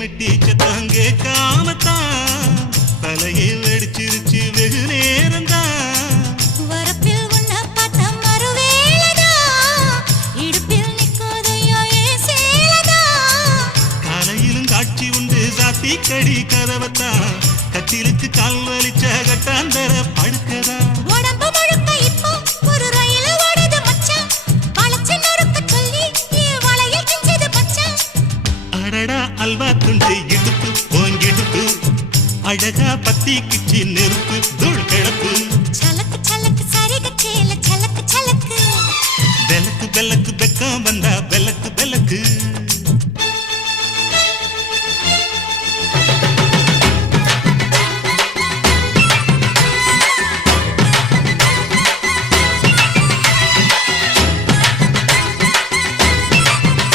மெட்டி சத்தம் கேட்காமத்தான் தலையை வெடிச்சிருச்சு வெகு நேரம்தான். வரப்பில் உன்ன பார்த்த மறுவேளதா இடுப்பில் நிற்குதையோ ஏன் சேலதா. காலையிலும் காட்சி உண்டு சாத்தி கடி கதவத்தான் கட்டிலுக்கு கால் வலிச்ச கட்டாந்தர படுக்கதா. உடம்பு முழுக்க இப்போ ஒரு ரயில் ஓடுது மச்சான். வளைச்சு நொறுக்க சொல்லி என் வளையல் கிஞ்சது மச்சான். அடடா அல்வா துண்டு இடுப்பு போங்கிடுப்பு அழகா பத்தி கிச்சி நெருப்பு தூள் கிடப்பு. சலக்கு சலக்கு சரிக சேல சலக்கு சலக்கு பெலக்கு பெலக்கு பெக்கம் வந்தா பெலக்கு பெலக்கு